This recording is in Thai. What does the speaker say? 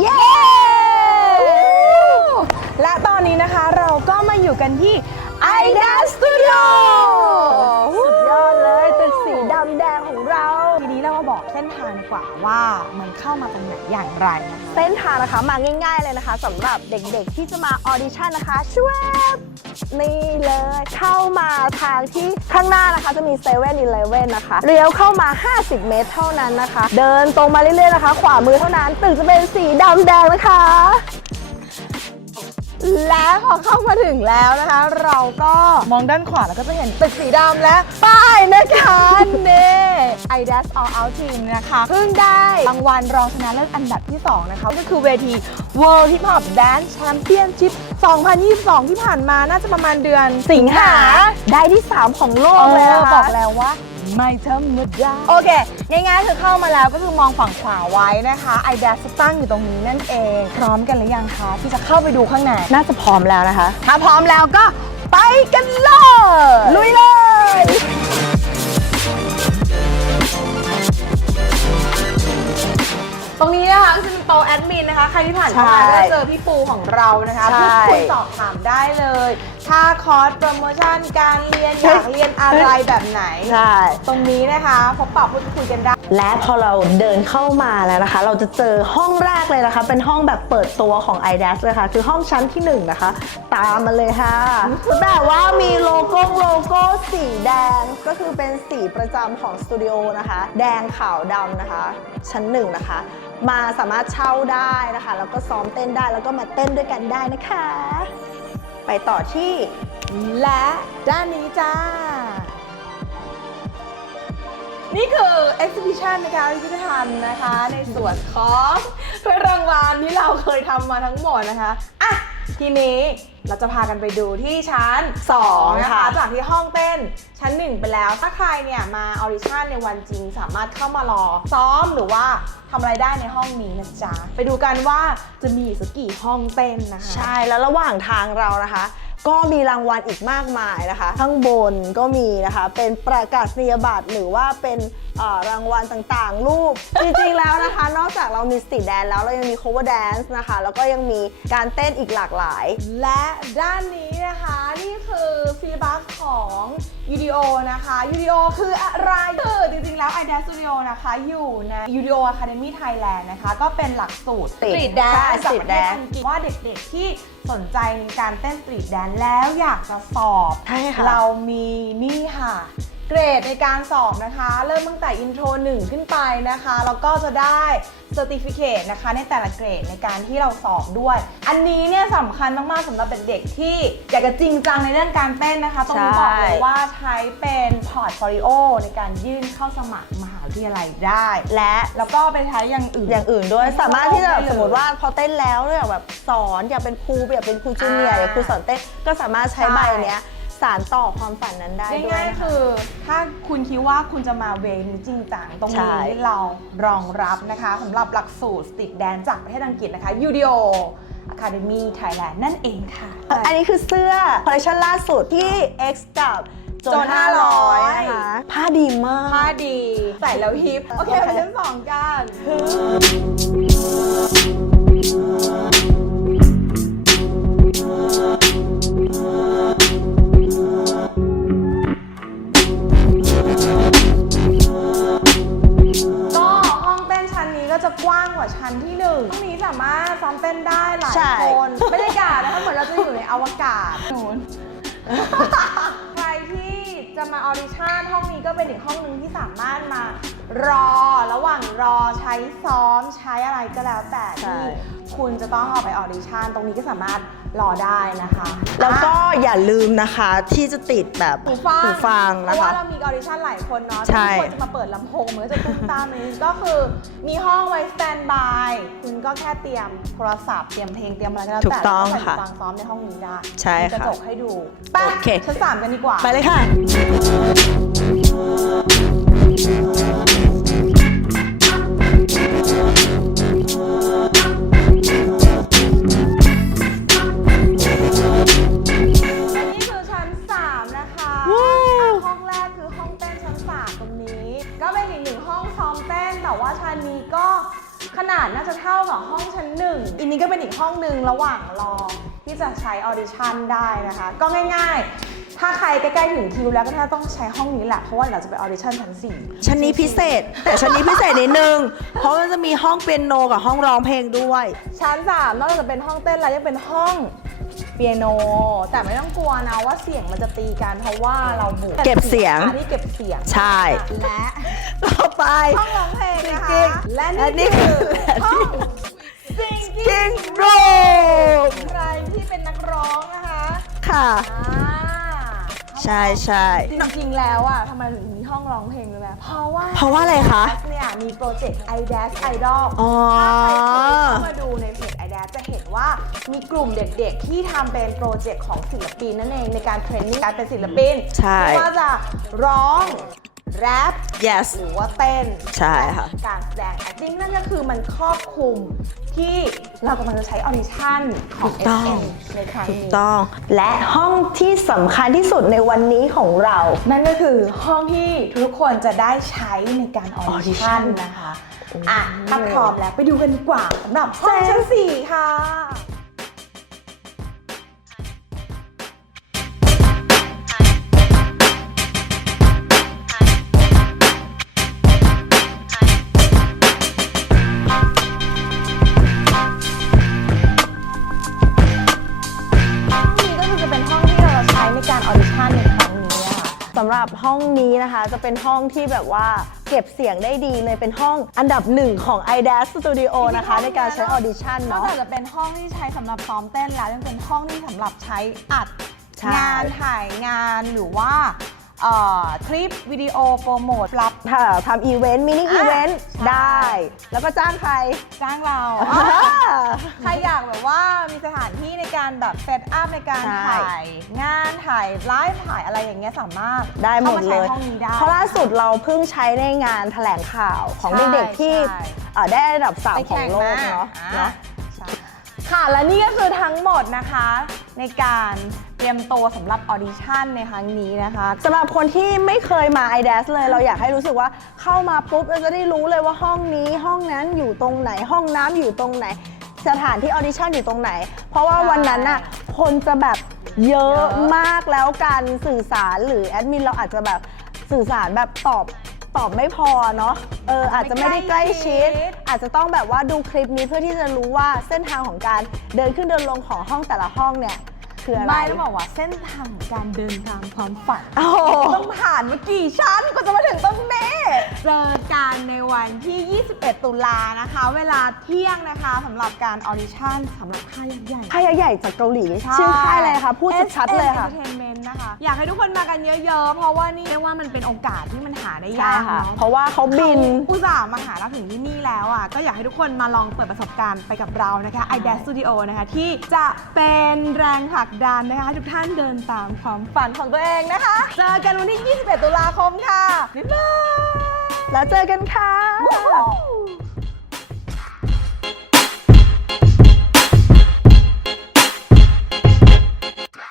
เย้ และตอนนี้นะคะเราก็มาอยู่กันที่ IDA Studio สุด ว่าว่ามันเข้ามาตรงไหนอย่างไรนะคะเส้นทางนะคะมาง่ายๆเลยนะคะสำหรับเด็กๆที่จะมาออดิชั่นนะคะช่วยนี่เลย เข้ามาทางที่ข้างหน้านะคะจะมี7 e เ e ่ e อนะคะเลี้ยวเข้ามา 50 เมตรเท่านั้นนะคะ เดินตรงมาเรื่อยๆนะคะ ขวามือเท่านั้นตึกจะเป็นสีดำแดงนะคะ เข้ามาถึงแล้วนะคะ เราก็มองด้านขวาแล้วก็จะเห็นตึกสีดำและป้ายนะคะเน่ IDAS All Out Team นะคะเพิ่งได้รางวัลรองชนะเลิศอันดับที่ 2 นะคะ ก็คือเวที World Hip Hop Dance Championship 2022 ที่ผ่านมาน่าจะประมาณเดือนสิงหาได้ที่ 3 ของโลเอกเลยนะอคะบอกแล้วว่า ไม่ธรรมดาโอเค ง่ายๆคือเข้ามาแล้วก็คือมองฝั่งขวาไว้นะคะไอเดสตั้งอยู่ตรงนี้นั่นเอง พร้อมกันหรือยังคะที่จะเข้าไปดูข้างในน่าจะพร้อมแล้วนะคะ ถ้าพร้อมแล้วก็ไปกันเลยลุยเลย ตรงนี้นะคะก็จะเป็นโต๊ะแอดมินนะคะ ใครที่ผ่านเข้ามาใช่ก็จะเจอพี่ปูของเรานะคะใช่พูดคุยสอบถามได้เลยค่าคอร์สโปรโมชั่นการเรียน อยากเรียนอะไรแบบไหน ใช่ ตรงนี้นะคะพบปะพูดคุยกันได้ และพอเราเดินเข้ามาแล้วนะคะ เราจะเจอห้องแรกเลยนะคะ เป็นห้องแบบเปิดตัวของ i d a s เลยค่ะ คือห้องชั้นที่1นะคะ ตามมาเลยค่ะ แบบว่ามีโลโก้โลโก้ สีแดงก็คือเป็นสีประจำของสตูดิโอนะคะ แดงขาวดำนะคะ ชั้นหนึ่งนะคะ มาสามารถเช่าได้นะคะ แล้วก็ซ้อมเต้นได้แล้วก็มาเต้นด้วยกันได้นะคะ ไปต่อที่และด้านนี้จ้า นี่คือ exhibition นะคะพิพิธภัณฑ์นะคะ ในส่วนของถ้วยรางวัลที่เราเคยทำมาทั้งหมดนะคะ อะ ทีนี้ เราจะพากันไปดูที่ชั้น2นะคะค่ะจากที่ห้องเต้นชั้น 1 ไปแล้ว ถ้าใครเนี่ยมาออดิชั่นในวันจริง สามารถเข้ามารอซ้อมหรือว่าทำอะไรได้ในห้องนี้นะจ๊ะ ไปดูกันว่าจะมีสักกี่ห้องเต้นนะคะ ใช่แล้วระหว่างทางเรานะคะ ก็มีรางวัลอีกมากมายนะคะ ข้างบนก็มีนะคะ เป็นประกาศนียบัตรหรือว่าเป็นรางวัลต่างๆ รูป จริงๆ แล้วนะคะ นอกจากเรามีสตรีทแดนแล้วเรายังมี cover dance นะคะ แล้วก็ยังมีการเต้นอีกหลากหลาย และด้านนี้นะคะ นี่คือฟีบัสของยูดีโอนะคะยูดีโอคืออะไรคือจริง แล้ว i d a Studio นะคะ อยู่ใน UDO Academy Thailand นะคะ ก็เป็นหลักสูตร Street Street Dance Dance จาก Street ประเทศ Dance อังกฤษว่าเด็กๆที่สนใจในการเต้น Street Dance แล้วอยากจะสอบใช่ค่ะเรามีนี่ค่ะ เกรดในการสอบนะคะ เริ่มตั้งแต่อินโทร1 ขึ้นไปนะคะ แล้วก็จะได้เซอร์ติฟิเคตนะคะในแต่ละเกรดในการที่เราสอบด้วย อันนี้เนี่ยสำคัญมากๆสำหรับเด็กๆที่อยากจะจริงจังในเรื่องการเต้นนะคะต้องบอกเลยว่าใช้เป็นพอร์ตโฟลิโอในการยื่นเข้าสมัครมหาวิทยาลัยได้ และแล้วก็ไปใช้อย่างอื่นอย่างอื่นด้วยสามารถที่จะได้เลยสมมติว่าพอเต้นแล้วเนี่ยแบบสอนอยากเป็นครูอยากเป็นครูจูเนียร์อ่าอยากครูสอนเต้นก็สามารถใช้ใช่ใบเนี้ย สารต่อความฝันนั้นได้ด้วยง่ายนะๆคะคือถ้าคุณคิดว่าคุณจะมาเวนี้จริงจังตรงใช่ นี้เรารองรับนะคะสำหรับหลักสูตรสติดแดนจากประเทศอังกฤษนะคะ UDO Academy Thailand นั่นเองค่ะอันนี้คือเสื้อคอลเลคชันล่าสุดที่ X กับโจโจนน500 500 นะคะ ผ้าดีมาก ผ้าดี ใส่แล้วฮิป โอเคไปชั้นสองกัน เต้นได้หลายใช่ คนบรรยากาศนะคะเหมือนเราจะอยู่ในอวกาศนูนใครที่จะมาออดิชั่นห้องนี้ก็เป็นอีกห้องหนึ่งที่สามารถมารอระหว่างรอใช้ซ้อมใช้อะไรก็แล้วแต่ใช่ที่คุณจะต้องเอาไปออดิชั่นตรงนี้ก็สามารถรอได้นะคะ แล้วก็อะอย่าลืมนะคะที่จะติดแบบหูฟังหูฟังเพนะราะว่าคะ เรามีออดิชั่นหลายคนเนาะใช่ทุกคนจะมาเปิดลำโพงมันก็จะตุ้มตามนี้ก็คือมีห้องไว้สแตนบายคุณก็แค่เตรียมโทรศัพท์เตรียมเพลงเตรียมอะไรก็แล้วถูกแต่ต้องแล้วก็ใส่ค่ะหูฟังซ้อมในห้องนี้ได้ใช่มีกระค่ะจกให้ดูไปโอเค ชั้นสามกันดีกว่า ไปเลยค่ะและ ระหว่างรอที่จะใช้ออดิชั่นได้นะคะ ก็ง่ายๆ ถ้าใครใกล้ๆถึงคิวแล้วก็น่าต้องใช้ห้องนี้แหละ เพราะว่าเราจะไปออดิชั่นชั้นสี่ชั้นนี้พิเศษ แต่ชั้นนี้พิเศษนิดนึง เพราะมันจะมีห้องเปียโนกับห้องร้องเพลงด้วย ชั้นสามนอกจากจะเป็นห้องเต้นแล้วยังเป็นห้องเปียโน แต่ไม่ต้องกลัวนะว่าเสียงมันจะตีกันเพราะว่าเราบุกเก็บเสียงอันนี้เก็บเสียงใช่ และต่อไปห้องร้องเพลงนะคะจริงๆและและนี่นี่คืคืออห้อง Singing King Room ใครที่เป็นนักร้องนะคะค่ะ อ่าใช่ใช่ จริงๆแล้วอะทำไมถึงมีห้องร้องเพลงรู้ไหมเพราะว่าเพราะว่าอะไรคะ เนี่ยมีโปรเจกต์ i d a s Idol อ๋อ ถ้าใครเข้ามาดูในเพจ i d a s จะเห็นว่ามีกลุ่มเด็กๆ ที่ทำเป็นโปรเจกต์ของศิลปินนั่นเองในการเทรนนิ่งการเป็นศิลปินใช่ ไม่ว่าจะร้อง แรป yes หรือว่าเต้นใช่ค่ะ การแสดง acting นั่นก็คือมันครอบคลุมที่เรากำลังจะใช้ออดิชั่นของ ถูกต้อง SM ในครั้งถูกนี้ ต้อง และห้องที่สำคัญที่สุดในวันนี้ของเรา นั่นก็คือห้องที่ทุกคนจะได้ใช้ในการออดิชั่น Audition นะคะ อะถ้าพร้อมแล้วไปดูกันดีกว่าสำหรับห้องชั้นสี่ค่ะำหรับห้องนี้นะคะจะเป็นห้องที่แบบว่าเก็บเสียงได้ดีเลยเป็นห้องอันดับหนึ่งของ i d a s Studio นะคะ ในการใช้ออดิชั่นนอกเนาะ จากจะเป็นห้องที่ใช้สำหรับซ้อมเต้นแล้วยังเป็นห้องที่สำหรับใช้อัดใช่ งานถ่ายงานหรือว่าเอ่อ คลิปวิดีโอโปรโมทรับ ค่ะทำอีเวนต์มินิอีเวนต์ใช่ได้ แล้วก็จ้างใคร จ้างเราอ่า ใครอยากแบบว่ามีสถานที่ในการแบบเซตอัพในการใช่ ถ่ายงานถ่ายไลฟ์ถ่ายอะไรอย่างเงี้ยสามารถได้หมดข้าาเลใช้ยห้องนี้ได้ เพราะล่าสุดเราเพิ่งใช้ในงานแถลงข่าวของใช่เด็กๆที่ใช่ เอ่อได้อันดับ ไป3 ของแข่งโลกมาเนาะอ่าเนาะใช่ ค่ะและนี่ก็คือทั้งหมดนะคะ ในการเตรียมตัวสำหรับออดิชั่นในครั้งนี้นะคะสำหรับคนที่ไม่เคยมา i d a s เลยเราอยากให้รู้สึกว่าเข้ามาปุ๊บเราจะได้รู้เลยว่าห้องนี้ห้องนั้นอยู่ตรงไหนห้องน้ำอยู่ตรงไหน สถานที่ออดิชั่นอยู่ตรงไหน เพราะว่าวันนั้นน่ะคนจะแบบเยอะเยอะมากแล้วการสื่อสารหรือแอดมินเราอาจจะแบบสื่อสารแบบตอบ ตอบไม่พอเนาะเอออาจจะไม่ได้ใกล้ชิด อาจจะต้องแบบว่าดูคลิปนี้เพื่อที่จะรู้ว่าเส้นทางของการเดินขึ้นเดินลงของห้องแต่ละห้องเนี่ยคืออะไรไม่ต้องบอกว่าเส้นทางของการเดินตามความฝันโอ้โหต้องผ่านมากี่ชั้นกว่าจะมาถึงตรงนี้เจอกันในวันที่ 21 ตุลานะคะ เวลาเที่ยงนะคะสำหรับการออดิชั่นสำหรับค่ายยักษ์ใหญ่ค่ายใหญ่จากเกาหลีชื่อค่ายอะไรคะพูดชัดๆเลยค่ะ SM Entertainment นะคะ อยากให้ทุกคนมากันเยอะ ๆ เพราะว่านี่เรียกว่ามันเป็นโอกาสที่มันหาได้ใช่ยากค่ะเนาะ เพราะว่าเขาบินเขาอุตส่าห์มาหาเราถึงที่นี่แล้วอะ ก็อยากให้ทุกคนมาลองเปิดประสบการณ์ไปกับเรานะคะ i d a s Studio นะคะ ที่จะเป็นแรงผลักดันนะคะให้ทุกท่านเดินตามความฝันของตัวเองนะคะ เจอกันวันที่ 21 ตุลาคมค่ะ บ๊ายบาย แล้วเจอกันค่ะ Woohoo